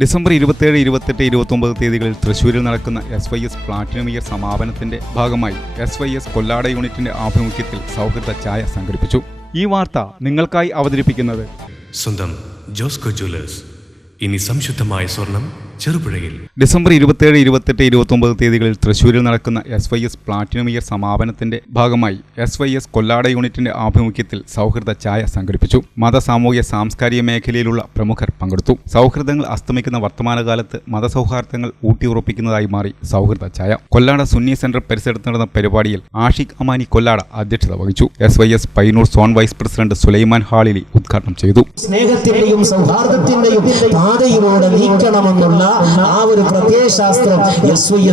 December ഇരുപത്തേഴ് ഇരുപത്തെട്ട് ഇരുപത്തൊമ്പത് തീയതികളിൽ തൃശ്ശൂരിൽ നടക്കുന്ന S Y S platinum year സമാപനത്തിന്റെ ഭാഗമായി എസ് വൈ എസ് കൊല്ലാട യൂണിറ്റിന്റെ ആഭിമുഖ്യത്തിൽ സൗഹൃദ ചായ സംഘടിപ്പിച്ചു. ഈ വാർത്ത നിങ്ങൾക്കായി അവതരിപ്പിക്കുന്നത് സ്വന്തം ജോസ്കോ ജ്വല്ലേഴ്സ്. ഇനി സംശുദ്ധമായ സ്വർണം ചെറുപുഴയിൽ. ഡിസംബർ ഇരുപത്തേഴ് ഇരുപത്തെട്ട് ഇരുപത്തൊമ്പത് തീയതികളിൽ തൃശൂരിൽ നടക്കുന്ന S Y S platinum year സമാപനത്തിന്റെ ഭാഗമായി എസ് വൈ എസ് കൊല്ലാട യൂണിറ്റിന്റെ ആഭിമുഖ്യത്തിൽ സൗഹൃദ ചായ സംഘടിപ്പിച്ചു. മത സാമൂഹ്യ സാംസ്കാരിക മേഖലയിലുള്ള പ്രമുഖർ പങ്കെടുത്തു. സൗഹൃദങ്ങൾ അസ്തമിക്കുന്ന വർത്തമാനകാലത്ത് മതസൗഹാർദ്ദങ്ങൾ ഊട്ടിയുറപ്പിക്കുന്നതായി മാറി സൗഹൃദ ചായ. കൊല്ലാട സുന്നി സെന്റർ പരിസരത്ത് നടന്ന പരിപാടിയിൽ ആഷിഖ് അമാനി കൊല്ലാട അധ്യക്ഷത വഹിച്ചു. S Y S Painoor zone vice president Sulaiman Halili ഉദ്ഘാടനം ചെയ്തു. സ്നേഹത്തിന്റെയും സൗഹാർദ്ദത്തിന്റെയും പാതയിലൂടെ നീക്കണമെന്നുള്ള ആ ഒരു പ്രത്യേക ശാസ്ത്രം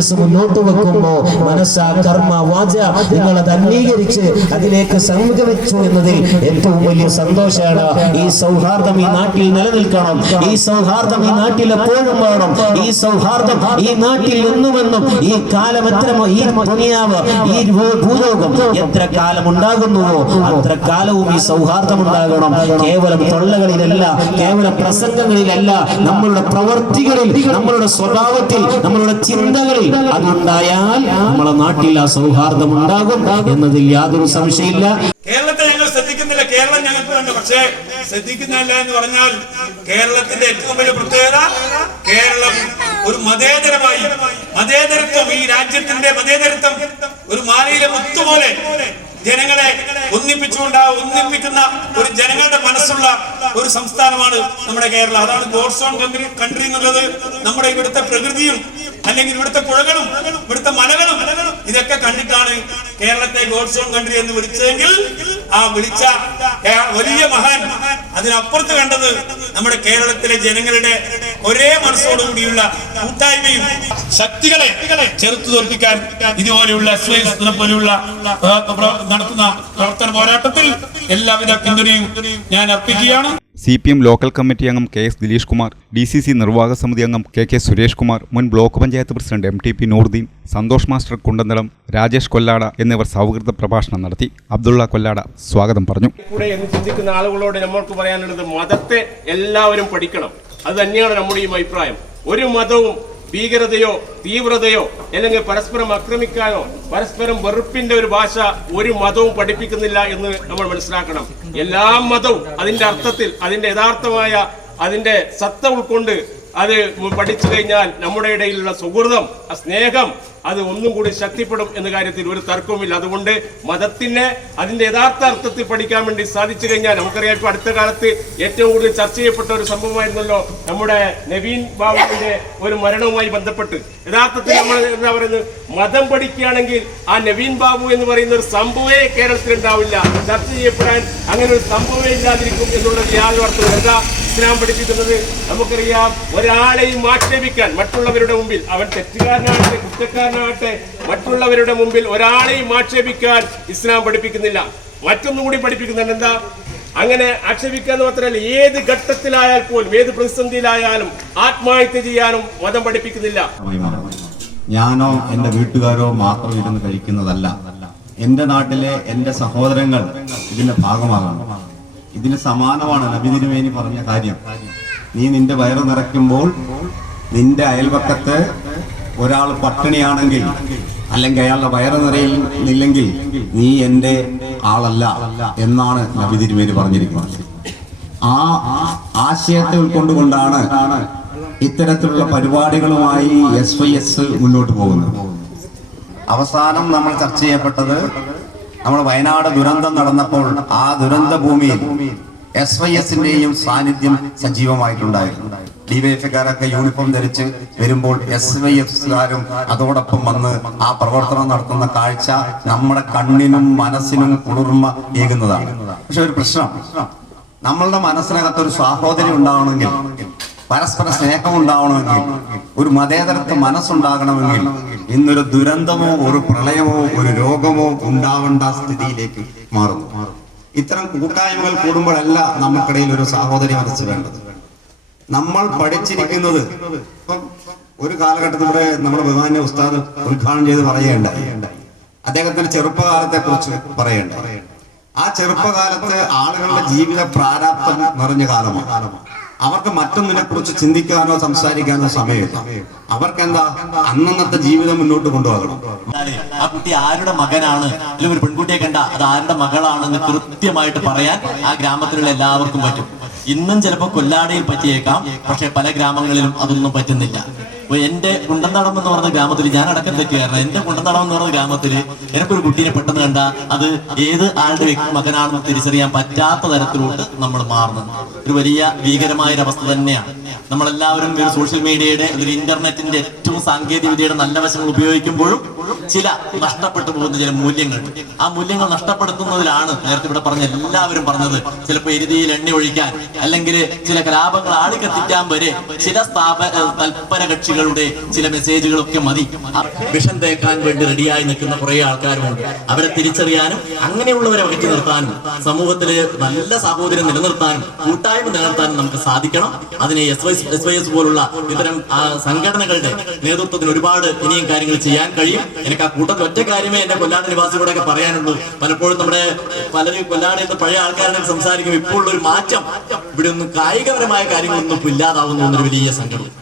എസ് മുന്നോട്ട് വെക്കുമ്പോ മനസ്സ കർമ്മ വാച നിങ്ങൾ അത് അംഗീകരിച്ച് അതിലേക്ക് സംഗമിച്ചു എന്നതിൽ ഏറ്റവും വലിയ സന്തോഷമാണ്. ഈ സൗഹാർദ്ദം ഈ നാട്ടിൽ നിലനിൽക്കണം. ഈ സൗഹാർദ്ദം ഈ നാട്ടിൽ എപ്പോഴും വേണം. ഈ സൗഹാർദ്ദം ഈ നാട്ടിൽ നിന്നുമെന്നും ഈ കാലം എത്ര ഈ ദുനിയാവ് ഈ ഭൂലോകം എത്ര കാലം ഉണ്ടാകുന്നുവോ അത്ര കാലവും ഈ സൗഹാർദ്ദം ഉണ്ടാകണം കേവലം തൊള്ളകളിലല്ല കേവലം പ്രസംഗങ്ങളിലല്ല നമ്മളുടെ പ്രവർത്തികളിൽ നമ്മളുടെ സ്വഭാവത്തിൽ നമ്മളുടെ ചിന്തകളിൽ അതുണ്ടായാൽ നമ്മളെ നാട്ടിൽ ആ സൗഹാർദ്ദം ഉണ്ടാകും എന്നതിൽ യാതൊരു സംശയമില്ല. കേരളത്തെ ഞങ്ങൾ ശ്രദ്ധിക്കുന്നില്ല. കേരളം ഞങ്ങൾക്ക് വേണ്ട. പക്ഷേ ശ്രദ്ധിക്കുന്നില്ല എന്ന് പറഞ്ഞാൽ കേരളത്തിന്റെ ഏറ്റവും വലിയ പ്രത്യേകത കേരളം ഒരു മതേതരമായി മതേതരത്വം ഈ രാജ്യത്തിന്റെ മതേതരത്വം ഒരു മാലയിലെ മുത്തുപോലെ ജനങ്ങളെ ഒന്നിപ്പിച്ചുകൊണ്ട് ഒന്നിപ്പിക്കുന്ന ഒരു ജനങ്ങളുടെ മനസ്സുള്ള ഒരു സംസ്ഥാനമാണ് നമ്മുടെ കേരളം. അതാണ് ഗോഡ്സ് ഓൺ കൺട്രി കൺട്രി എന്നുള്ളത്. നമ്മുടെ ഇവിടുത്തെ പ്രകൃതിയും അല്ലെങ്കിൽ ഇവിടുത്തെ പുഴകളും ഇവിടുത്തെ മലകളും ഇതൊക്കെ കണ്ടിട്ടാണ് കേരളത്തെ ഗോഡ്സ് ഓൺ കൺട്രി എന്ന് വിളിച്ചതെങ്കിൽ ആ വിളിച്ച വലിയ മഹാൻ അതിനപ്പുറത്ത് കണ്ടത് നമ്മുടെ കേരളത്തിലെ ജനങ്ങളുടെ ഒരേ മനസ്സോടുകൂടിയുള്ള കൂട്ടായ്മയും ശക്തികളെ ചെറുത്തു തോൽപ്പിക്കാൻ ഇതുപോലെയുള്ള നെ പോലെയുള്ള നടത്തുന്ന പ്രവർത്തന പോരാട്ടത്തിൽ എല്ലാവിധ പിന്തുണയും ഞാൻ അർപ്പിക്കുകയാണ്. C P M local committee അംഗം K S Dileesh Kumar D C C നിർവാഹക സമിതി അംഗം കെ കെ സുരേഷ് കുമാർ മുൻ block panchayat president M T P Nooruddeen Santhosh master Kundanthalam Rajesh Kollada എന്നിവർ സൗഹൃദ പ്രഭാഷണം നടത്തി. അബ്ദുള്ള കൊല്ലാട സ്വാഗതം പറഞ്ഞു. കൂടെ എന്ന് ചിന്തിക്കുന്ന ആളുകളോട് നമ്മൾക്ക് പറയാനുള്ളത് മതത്തെ എല്ലാവരും പഠിക്കണം. അത് തന്നെയാണ് നമ്മുടെയും അഭിപ്രായം. ഒരു മതവും ഭീകരതയോ തീവ്രതയോ അല്ലെങ്കിൽ പരസ്പരം ആക്രമിക്കാനോ പരസ്പരം വെറുപ്പിന്റെ ഒരു ഭാഷ ഒരു മതവും പഠിപ്പിക്കുന്നില്ല എന്ന് നമ്മൾ മനസ്സിലാക്കണം. എല്ലാ മതവും അതിന്റെ അർത്ഥത്തിൽ അതിന്റെ യഥാർത്ഥമായ അതിന്റെ സത്ത ഉൾക്കൊണ്ട് അത് പഠിച്ചു കഴിഞ്ഞാൽ നമ്മുടെ ഇടയിലുള്ള സുഹൃതം ആ സ്നേഹം അത് ഒന്നും കൂടി ശക്തിപ്പെടും എന്ന കാര്യത്തിൽ ഒരു തർക്കവുമില്ല. അതുകൊണ്ട് മതത്തിനെ അതിന്റെ യഥാർത്ഥ അർത്ഥത്തിൽ പഠിക്കാൻ വേണ്ടി സാധിച്ചു കഴിഞ്ഞാൽ നമുക്കറിയാം ഇപ്പൊ അടുത്ത കാലത്ത് ഏറ്റവും കൂടുതൽ ചർച്ച ചെയ്യപ്പെട്ട ഒരു സംഭവമായിരുന്നല്ലോ നമ്മുടെ നവീൻ ബാബുവിന്റെ ഒരു മരണവുമായി ബന്ധപ്പെട്ട്. യഥാർത്ഥത്തിൽ നമ്മൾ എന്താ പറയുന്നത്? മതം പഠിക്കുകയാണെങ്കിൽ ആ നവീൻ ബാബു എന്ന് പറയുന്ന ഒരു സംഭവമേ കേരളത്തിൽ ഉണ്ടാവില്ല ചർച്ച ചെയ്യപ്പെടാൻ അങ്ങനെ ഒരു സംഭവമേ ഇല്ലാതിരിക്കും എന്നുള്ളത് യാതൊരു അർത്ഥം എന്താ ഇസ്ലാം പഠിപ്പിക്കുന്നത് നമുക്കറിയാം. ഒരാളെയും ആക്ഷേപിക്കാൻ മറ്റുള്ളവരുടെ മുമ്പിൽ അവൻ തെറ്റുകാരനാകട്ടെ കുറ്റക്കാരനാകട്ടെ മറ്റുള്ളവരുടെ മുമ്പിൽ ഒരാളെയും ആക്ഷേപിക്കാൻ ഇസ്ലാം പഠിപ്പിക്കുന്നില്ല. മറ്റൊന്നും കൂടി പഠിപ്പിക്കുന്നുണ്ട് എന്താ? അങ്ങനെ ആക്ഷേപിക്കാൻ മാത്രമല്ല ഏത് ഘട്ടത്തിലായാൽ പോലും ഏത് പ്രതിസന്ധിയിലായാലും ആത്മഹത്യ ചെയ്യാനും മതം പഠിപ്പിക്കുന്നില്ല. ഞാനോ എന്റെ വീട്ടുകാരോ മാത്രം ഇരുന്ന് കഴിക്കുന്നതല്ല. എന്റെ നാട്ടിലെ എന്റെ സഹോദരങ്ങൾ ഇതിന്റെ ഭാഗമാകണം ഇതിന് സമാനമാണ് നബി പറഞ്ഞ കാര്യം. നീ നിന്റെ വയറ് നിറയ്ക്കുമ്പോൾ നിന്റെ അയൽവക്കത്ത് ഒരാൾ പട്ടിണിയാണെങ്കിൽ അല്ലെങ്കിൽ അയാളുടെ വയറ് നിറയില്ലെങ്കിൽ നീ എന്റെ ആളല്ല എന്നാണ് നബി പറഞ്ഞിരിക്കുന്നത്. ആ ആശയത്തെ ഉൾക്കൊണ്ടുകൊണ്ടാണ് ഇത്തരത്തിലുള്ള പരിപാടികളുമായി എസ് വൈ എസ് മുന്നോട്ട് പോകുന്നത്. അവസാനം നമ്മൾ ചർച്ച ചെയ്യപ്പെട്ടത് നമ്മൾ വയനാട് ദുരന്തം നടന്നപ്പോൾ ആ ദുരന്ത ഭൂമിയിൽ എസ് വൈ എസിന്റെയും സാന്നിധ്യം സജീവമായിട്ടുണ്ടായിരുന്നു. ഡിവൈഎഫ്കാരൊക്കെ യൂണിഫോം ധരിച്ച് വരുമ്പോൾ എസ് വൈ എഫ്കാരും അതോടൊപ്പം വന്ന് ആ പ്രവർത്തനം നടത്തുന്ന കാഴ്ച നമ്മുടെ കണ്ണിനും മനസ്സിനും കുളിർമ ഏകുന്നതാണ്. പക്ഷെ ഒരു പ്രശ്നം നമ്മളുടെ മനസ്സിനകത്ത് ഒരു സാഹോദര്യം ഉണ്ടാവണമെങ്കിൽ പരസ്പര സ്നേഹം ഉണ്ടാവണമെങ്കിൽ ഒരു മതേതരത്വ മനസ്സുണ്ടാകണമെങ്കിൽ ഇന്നൊരു ദുരന്തമോ ഒരു പ്രളയമോ ഒരു രോഗമോ ഉണ്ടാവേണ്ട സ്ഥിതിയിലേക്ക് മാറുന്നു. ഇത്തരം കൂട്ടായ്മകൾ കൂടുമ്പോഴല്ല നമുക്കിടയിൽ ഒരു സഹോദരി മനസ്സ് വേണ്ടത്. നമ്മൾ പഠിച്ചിരിക്കുന്നത് ഒരു കാലഘട്ടത്തിലൂടെ നമ്മുടെ ബഹുമാന്യ ഉസ്താദ് ഉദ്ഘാടനം ചെയ്ത് പറയുകയുണ്ടായി. അദ്ദേഹത്തിന്റെ ചെറുപ്പകാലത്തെ കുറിച്ച് പറയേണ്ട ആ ചെറുപ്പകാലത്ത് ആളുകളുടെ ജീവിത പ്രാരാബ്ദം നിറഞ്ഞ കാലമാണ്. അവർക്ക് മറ്റൊന്നിനെ കുറിച്ച് ചിന്തിക്കാനോ സംസാരിക്കാനോ സമയമില്ല. അവർക്കെന്താ? അന്നന്നത്തെ ജീവിതം മുന്നോട്ട് കൊണ്ടുപോകണം. ആ കുട്ടി ആരുടെ മകനാണ്? അല്ലെങ്കിൽ ഒരു പെൺകുട്ടിയെ കണ്ട അത് ആരുടെ മകളാണെന്ന് കൃത്യമായിട്ട് പറയാൻ ആ ഗ്രാമത്തിലുള്ള എല്ലാവർക്കും പറ്റും. ഇന്നും ചിലപ്പോൾ കൊല്ലാടയിൽ പറ്റിയേക്കാം പക്ഷെ പല ഗ്രാമങ്ങളിലും അതൊന്നും പറ്റുന്നില്ല. എന്റെ കുണ്ടന്തടം എന്ന് പറഞ്ഞ ഗ്രാമത്തിൽ ഞാൻ അടക്കം തെറ്റുകാരണം എന്റെ കുണ്ടന്തടം എന്ന് പറഞ്ഞ ഗ്രാമത്തിൽ എനിക്കൊരു കുട്ടീനെ പെട്ടെന്ന് കണ്ട അത് ഏത് ആളുടെ വ്യക്തി മകനാണെന്ന് തിരിച്ചറിയാൻ പറ്റാത്ത തരത്തിലോട്ട് നമ്മൾ മാറുന്നത് ഒരു വലിയ ഭീകരമായ ഒരു അവസ്ഥ തന്നെയാണ്. നമ്മളെല്ലാവരും ഒരു സോഷ്യൽ മീഡിയയുടെ ഒരു ഇന്റർനെറ്റിന്റെ ഏറ്റവും സാങ്കേതിക വിദ്യയുടെ നല്ല വശങ്ങൾ ഉപയോഗിക്കുമ്പോഴും ചില നഷ്ടപ്പെട്ടു പോകുന്ന ചില മൂല്യങ്ങൾ. ആ മൂല്യങ്ങൾ നഷ്ടപ്പെടുത്തുന്നതിലാണ് നേരത്തെ ഇവിടെ പറഞ്ഞ എല്ലാവരും പറഞ്ഞത്. ചിലപ്പോൾ എരുതിയിൽ എണ്ണി ഒഴിക്കാൻ അല്ലെങ്കിൽ ചില കലാപങ്ങൾ ആളിക്കത്തിക്കാൻ വരെ ചില സ്ഥാപ തൽപര തൽപര കക്ഷികളുടെ ചില മെസ്സേജുകളൊക്കെ മതി. വിഷം തേക്കാൻ വേണ്ടി റെഡിയായി നിൽക്കുന്ന കുറെ ആൾക്കാരുമുണ്ട്. അവരെ തിരിച്ചറിയാനും അങ്ങനെയുള്ളവരെ മാറ്റി നിർത്താനും സമൂഹത്തിൽ നല്ല സാഹോദര്യം നിലനിർത്താനും കൂട്ടായ്മ നിലനിർത്താനും നമുക്ക് സാധിക്കണം. അതിനെ S Y S Y S പോലുള്ള ഇത്തരം സംഘടനകളുടെ നേതൃത്വത്തിന് ഒരുപാട് ഇനിയും കാര്യങ്ങൾ ചെയ്യാൻ കഴിയും. എനിക്ക് ആ കൂട്ടത്തിൽ ഒറ്റ കാര്യമേ എന്റെ കൊല്ലാട് നിവാസികളോടൊക്കെ പറയാനുള്ളൂ. പലപ്പോഴും നമ്മുടെ പലരും കൊല്ലാടി പഴയ ആൾക്കാരുടെ സംസാരിക്കും ഇപ്പോൾ ഉള്ള ഒരു മാറ്റം. ഇവിടെ ഒന്നും കായികപരമായ കാര്യങ്ങളൊന്നും ഇല്ലാതാവുന്നു എന്നൊരു വലിയ സങ്കടം.